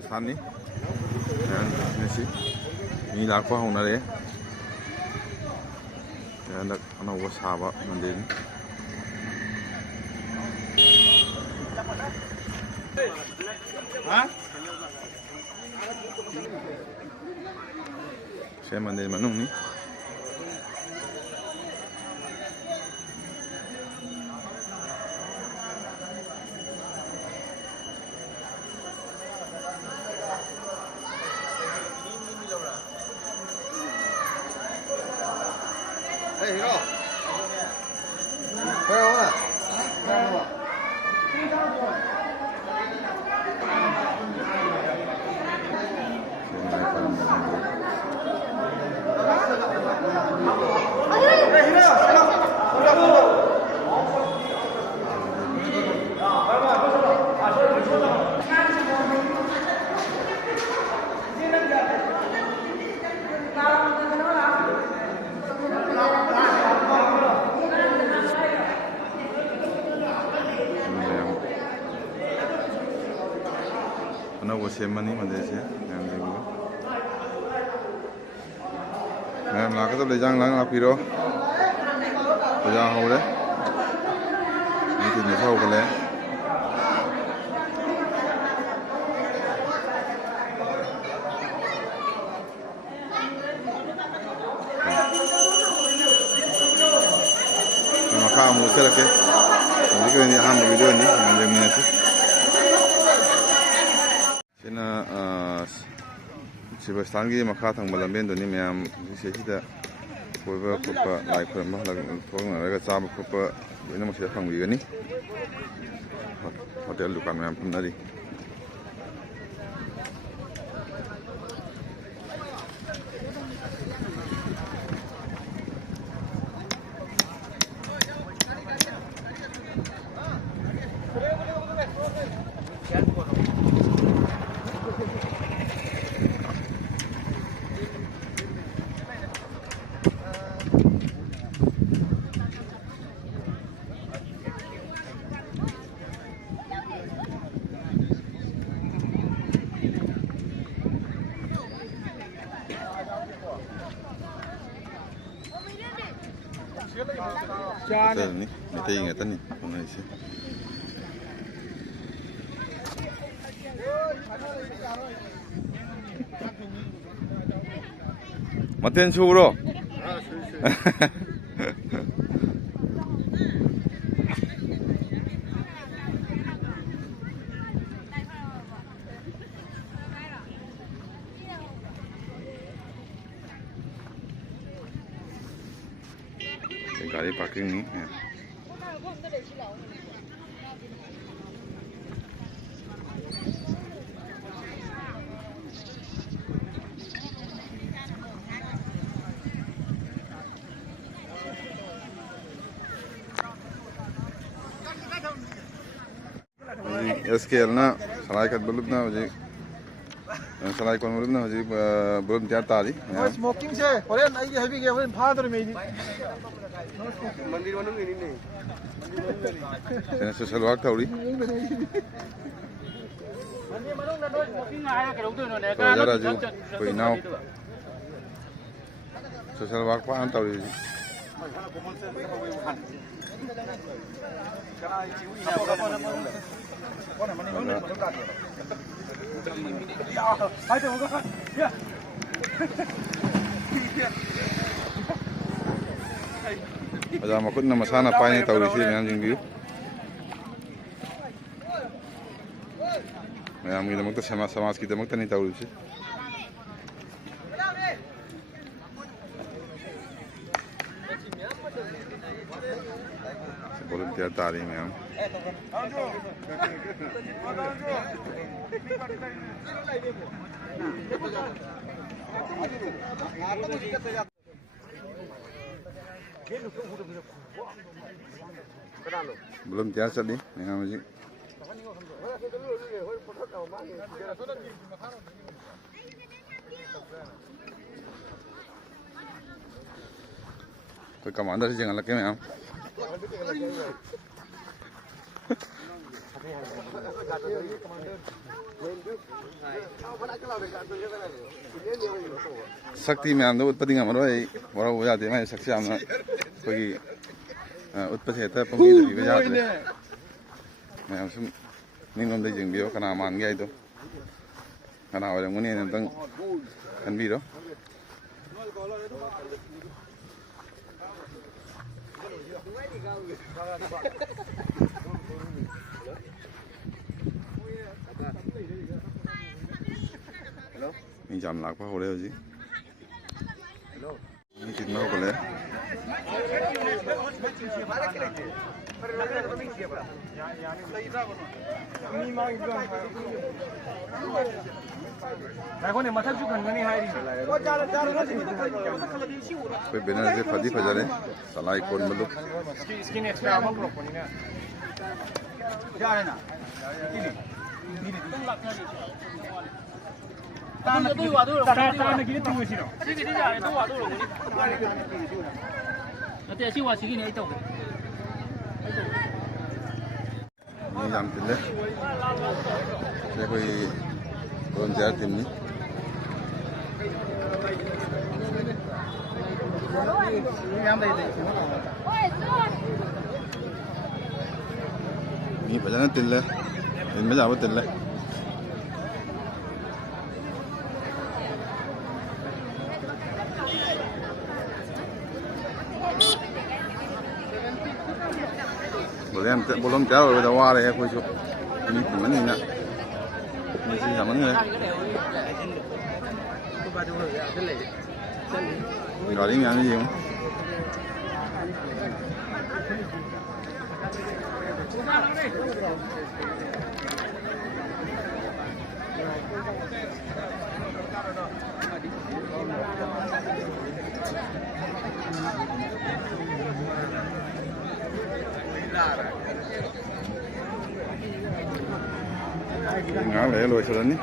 Sani Nasi ini lakwa honare anak anak wasaba mandiri saya mandiri manung ni Hey, hero. Where are you? Ano semani mandiri saya nak tu lejang lang apiro lejang hole ini tu ni tahu boleh maka musim lagi ini ni ham video ni yang demi nasi Sina Sibastan maka thang malamben doni mayam sida koiba kopa lai khorma thong raga chama kopa ina masih phangbi gani hotel dukan mayam pumnari ni mete ingatan ni mana isi maten suro Gari parking ni ya. SKL na salai kat belum na je salai kon belum na je belum tiap tadi Smoking se horen ai heavy ge horen father me ni mandir manung ini ni Saya social work tahu ni mandir manung na noi smoking ai ka dong tu no ne ka jara ju koi nau social work pa tahu ni Ada makut nama sana apa yang tahu di sini yang jengbiu. Yang kita makut sama kita makut ni tahu di sini. Sebelum tiada tadi memang. Belum biasa nih, yang masih. Kau commander sih jangan lagi memang. शक्ति मैम तो उत्पत्ति का मरो वरा हो जाते हैं शक्ति हम कोई उत्पत्ति है तो पंगी भी बजा जाते मैम सुन निगम दे जिंग कना मान गया तो कना वाले मुनी ने तंग कन्वीरो jam lạc vào hồ đây gì ini chit mau boleh कोई बिना से फदी फजरे सलाई कोड मतलब स्किन एक्स्ट्रा हम लोग को नहीं ना जा रहे ना तान तो हुआ तो तान की तो हुई नो ठीक है जा रहे तो हुआ तो लोग नहीं तो ऐसी हुआ सीखी नहीं तो ini jam tile saya कोई कौन सा दिन नहीं ini bacaan tile ini macam apa tile belum jauh udah war ya aku cuk ini gimana ini nak ini sih sama ni nggak ini yang ini nggak leh lo jalan ni